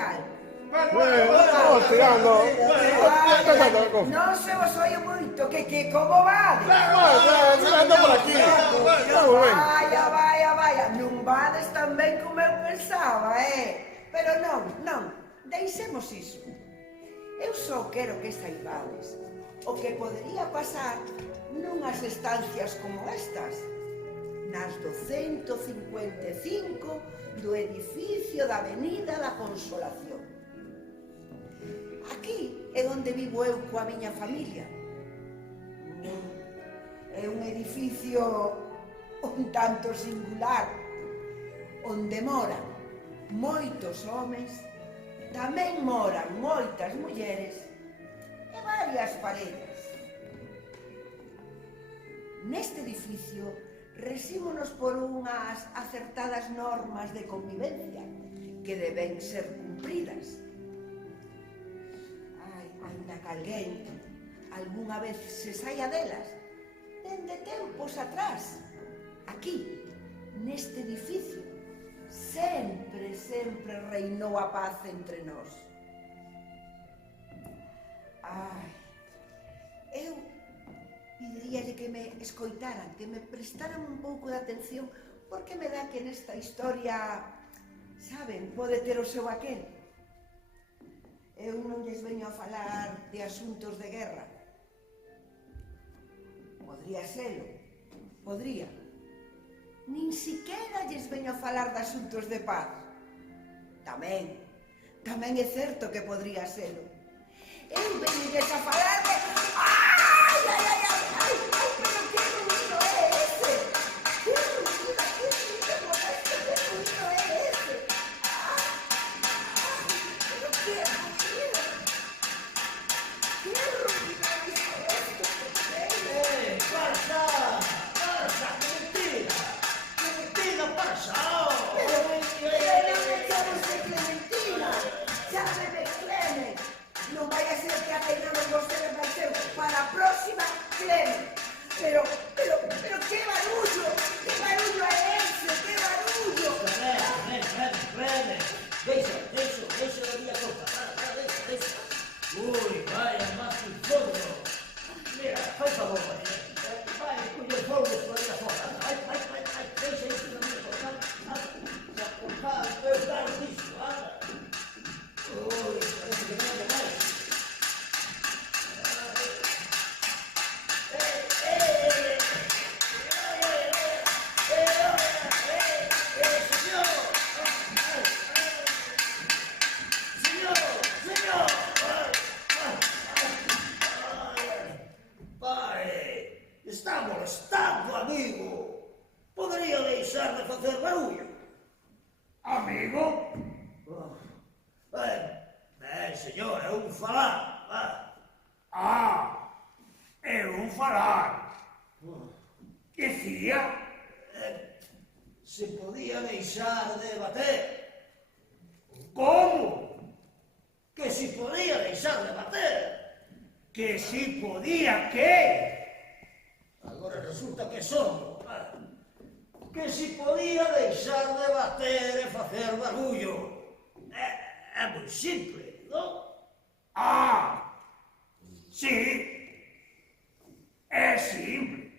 tal? Vamos tirando. Non se vos oio moito, que como vades? Tirando por aquí. Vaya, non vades tan ben como eu pensaba, Pero non, deixemos iso. Eu só quero que saibades o que podería pasar nunhas estancias como estas, nas do 155 do edificio da Avenida da Consolación. Aquí é onde vivo eu coa miña familia. É un edificio un tanto singular, onde moran moitos homes, tamén moran moitas mulleres e varias parejas. Neste edificio resímonos por unhas acertadas normas de convivencia que deben ser cumpridas. Ainda que alguén algunha vez se saia delas, dende tempos atrás, aquí, neste edificio, sempre reinou a paz entre nós. Eu pediríalle que me escoitaran, que me prestaran un pouco de atención, porque me dá que nesta historia, saben, pode ter o seu aquel. Eu non lles veño a falar de asuntos de guerra. Podría selo, podría. Nin siquiera lles veño a falar de asuntos de paz. Tamén é certo que podría selo. Eu veñolles a falar de... Ai, pero que ruido é ese? Que ruido molesta, que ruido é ese? Pero que ruido? Que ruido é esto? Pasa, Clementina, pasa. Pero non me chames de Clementina, chámeme Clemen. Non vai a ser que ateñamos vostede vai ser para a próxima Clemen. Pero que barullo é ese, que barullo. Clemen, deixa da miña copa, deixa. Ui, vaya, máis que fogo. Mira, fai favor, vai, coller fogo por aí afora. Vai, deixa isto da miña copa. Eu daro disso, anda. Ui, parece que non é máis. Está molestando, amigo. Podería deixar de facer barullo. Amigo? Señor, é un falar. É un falar. Dicía? Se podía deixar de bater. Como? Que se podía deixar de bater. Que si podía que? Agora resulta que son. Que se podía deixar de bater e facer barullo. É moi simple, non? Sí. É simple.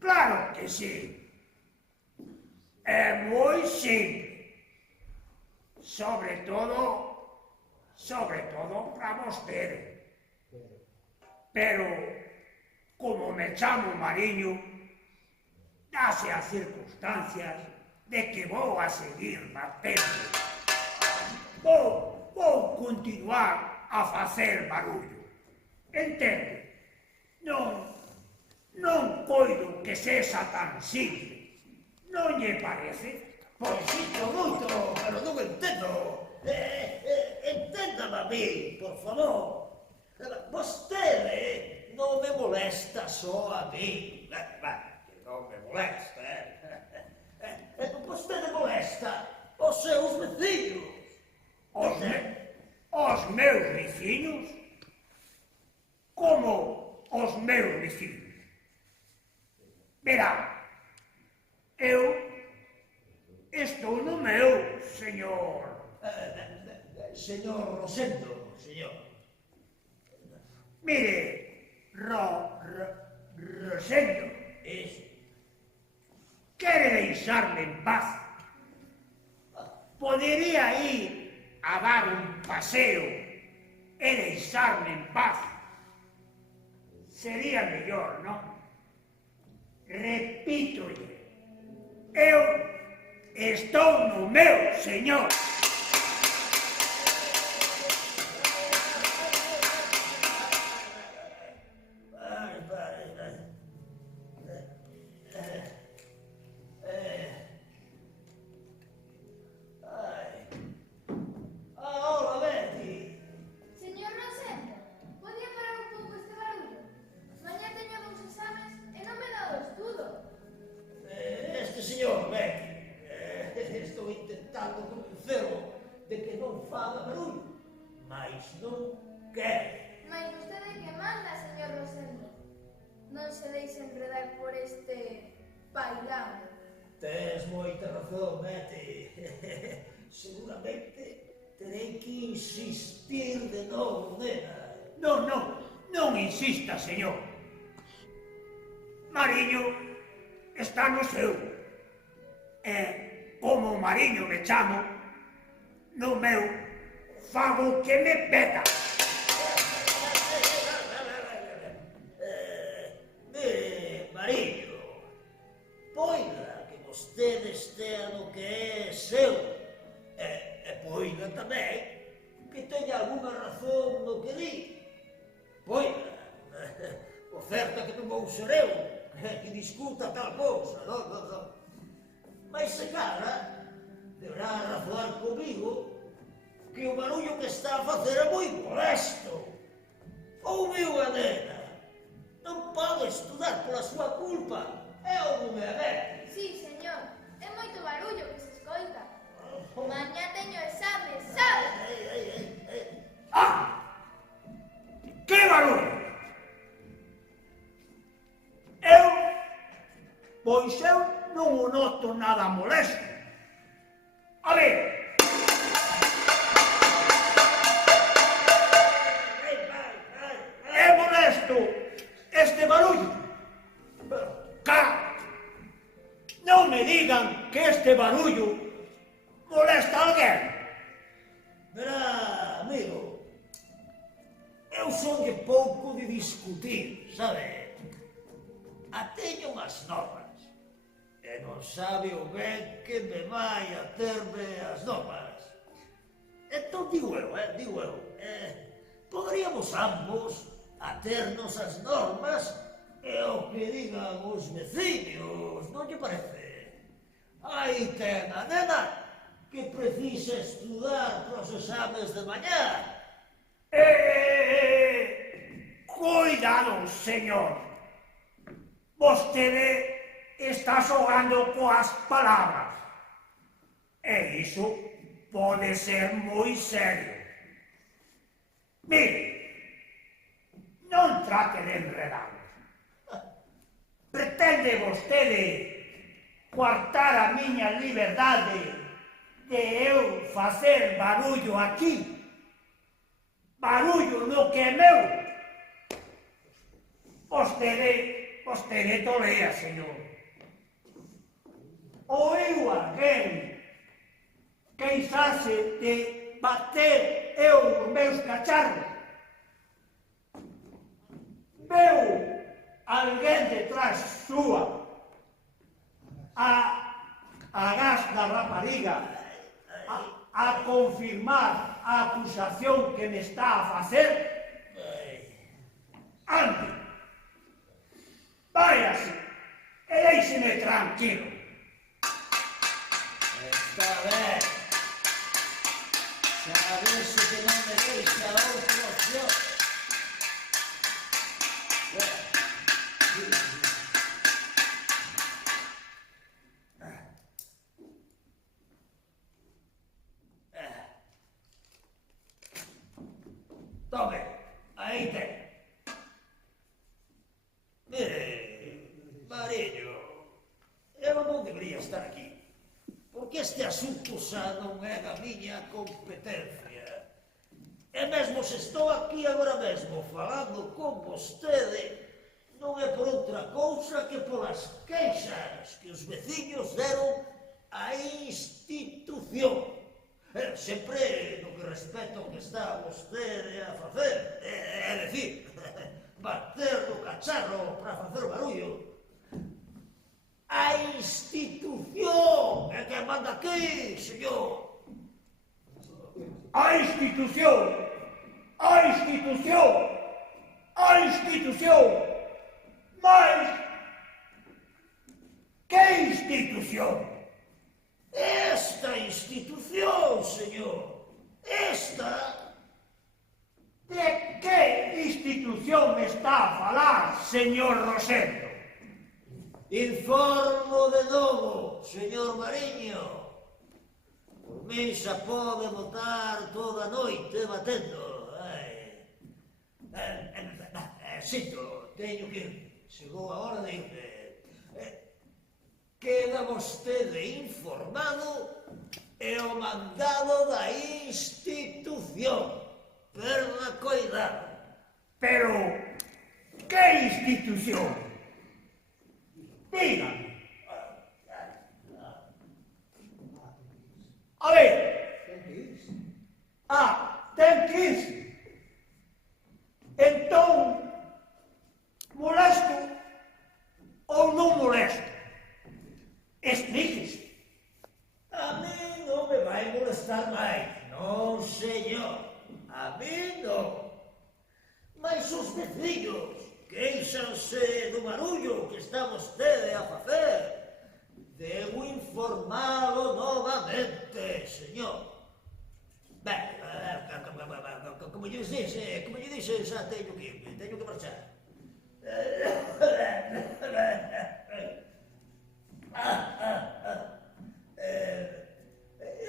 Claro que sí. É moi simple. Sobre todo para vostede. Pero, como me chamo Mariño, dáse as circunstancias de que vou a seguir batendo. Vou continuar a facer barullo. Entende? Non coido que sexa tan simple. Non lle parece? Pois sinto moito, pero non entendo. Enténdame a mí, por favor. Vostede non me molesta só a mí. Non me molesta, Vostede molesta os seus vecinos. Os meus vecinos? Como os meus vecinos? Verá, eu estou no meu, señor. Señor Rosendo, señor. Mire, Rosendo, Eso. ¿quiere deixarme en paz? Podería ir a dar un paseo e deixarme en paz. Sería mellor, non? Repítolle, eu estou no meu, señor. Ahora, Betty. Señor Rosendo, podía parar un pouco este barullo? Mañá teño dous exames e non me dá o estudo. Este señor, Betty, estou intentando convencerlo de que non faga barullo, mas non quere. Mais vostede que manda, señor Rosendo. Non se deixe enredar por este pailán. Tes moita razón, Betty. Seguramente terei que insistir de novo nela. Non, non, non insista, señor. Mariño está no seu. E, como Mariño me chamo, no meu fago que me peta. Mariño, poida que vostede estea no que é seu. E poida tamén que teña algunha razón no que di. Poida, o certo é que non vou ser eu que discuta tal cousa, non. Mas se cara, deberá razoar comigo que o barullo que está a facer é moi molesto. Ou meu a nena, non pode estudar pola súa culpa. É o non é Betty. Sí, señor, é moito barullo que se escoita. Mañá teño exames, sabe? Ah! Que barullo! Pois eu non o noto nada molesto. A ver, é molesto este barullo? Cá, non me digan que este barullo molesta a alguén. Verá, amigo, eu son de pouco de discutir, sabe? Ateño unhas normas. E non sabe o ben que me vai a terme as normas. Entón digo eu, poderíamos ambos aternos as normas e o que digan os veciños, non lle parece? Aí ten a nena que precisa estudar pros exames de mañá. Cuidado, señor. Vostede está xogando coas palabras. E iso pode ser moi serio. Mire, non trate de enredarnos. Pretende vostede coartar a miña liberdade de eu facer barullo aquí? Barullo no que é meu? Vostede tolea, señor. Oiu alguén queixarse de bater eu os meus cacharros? Veu alguén detrás súa a gas da rapariga a confirmar a acusación que me está a facer? Ande, váyase e déixeme tranquilo. Está ben. Sabes que non me deixa outra opción. Tome, aí ten. Mire, Mariño, eu non debería estar aquí. Porque porque este asunto xa non é da miña competencia. E mesmo se estou aquí agora mesmo falando con vostede, non é por outra cousa que polas queixas que os veciños deron á institución. Sempre no que respecto ao que está vostede a facer, é dicir, bater no cacharro para facer barullo. A institución é que manda aquí, señor. A institución! A institución! A institución! Mas... que institución? Esta institución, señor. Esta... De que institución me está a falar, señor Rosendo? Informo de novo, señor Mariño. Por mí xa pode botar toda a noite batendo. Sinto, teño que ir. Chegou a hora de irme. Queda vostede informado e o mandado da institución. Perda coidado. Pero, que institución? Dígame. A ver. Ten que irse. Entón, molesto ou non molesto? Explíquese. A mí non me vai molestar máis. Non, señor. A mí non. Mas os veciños queixanse do barullo que está vostede a facer. Debo informalo novamente, señor. Ben, como lle dixe, xa teño que marchar.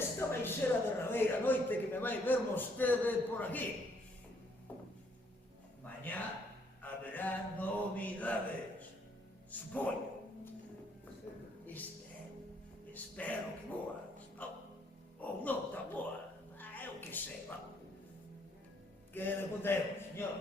Esta vai ser a derradeira noite que me vai ver vostede por aquí. Mañá haberá novidades, supoño. Espero que boas, ou non tan boas, eu que sei, vamos. Que le contemos, señor?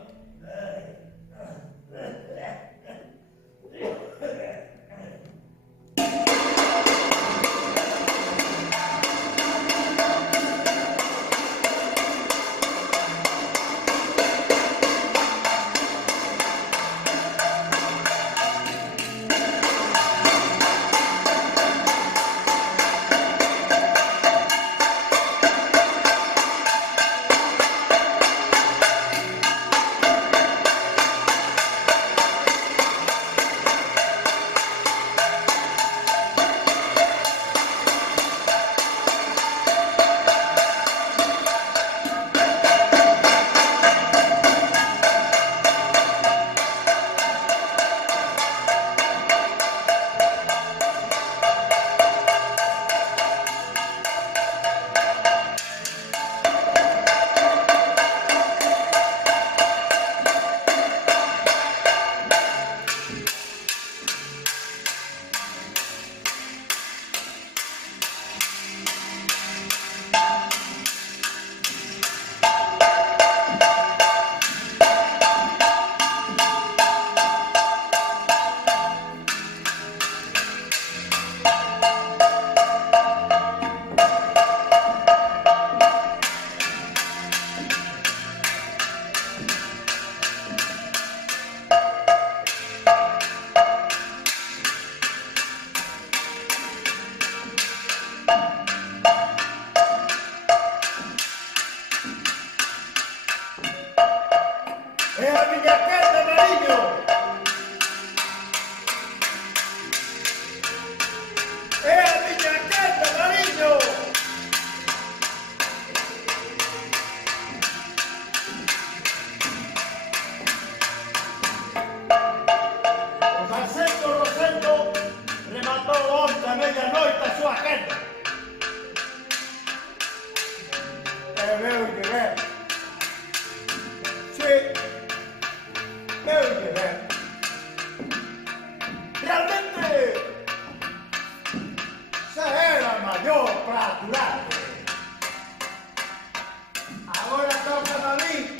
maior para aturarte. Agora toca a mí.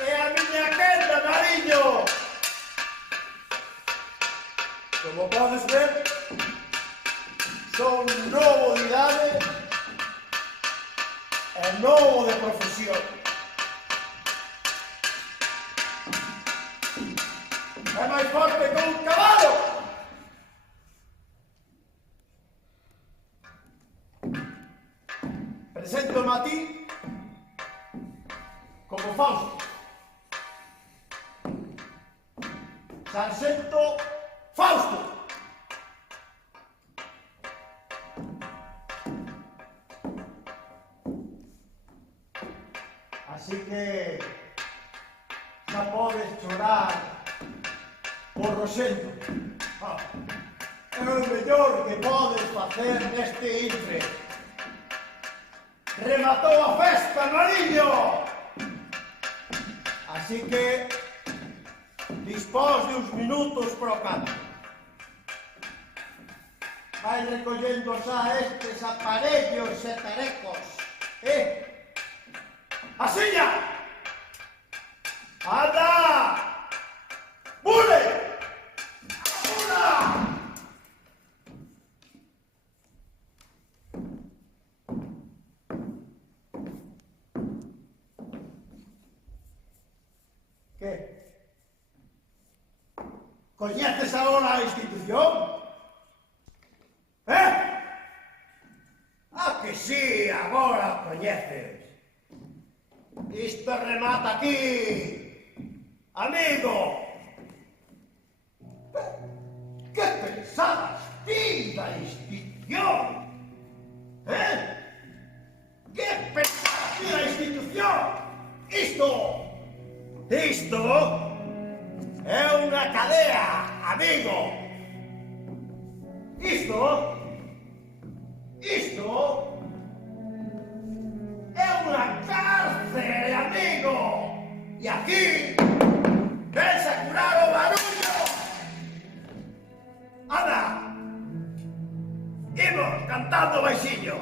É a miña quenda, mariño. Como podes ver, son novo de idade e novo de profesión. É máis forte que un cabalo. Preséntome a ti como Fausto. Sargento Fausto. Así que xa podes chorar por Rosendo. É o mellor que podes facer neste intre. Rematou a festa, mariño! Así que dispós de uns minutos para o canto. Vai recollendo xa estes aparellos e tarecos, Asiña! Anda! Bule! Bula! Que? Coñeces agora a institución? Que sí, agora coñeces. Isto remata aquí, amigo. Que pensabas ti da institución? Que pensabas ti da institución? Isto é unha cadea, amigo. Isto é unha cárcere, amigo. E aquí ves a curar o barullo. Anda, imos cantando baixinho.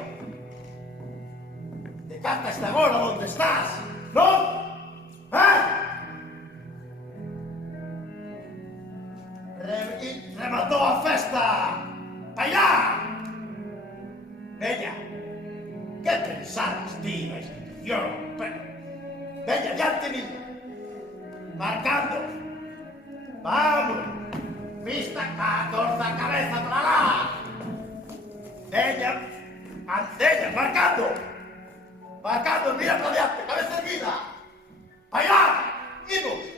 Decantaste agora onde estás, non? Rematou a festa. Allá. Veña, que pensabas ti na institución? Veña, diante miña, marcando. Vamos, vista ca torza a cabeza para lá. Veña, marcando. Marcando, mira para diante, cabeza erguida. Allá, imos.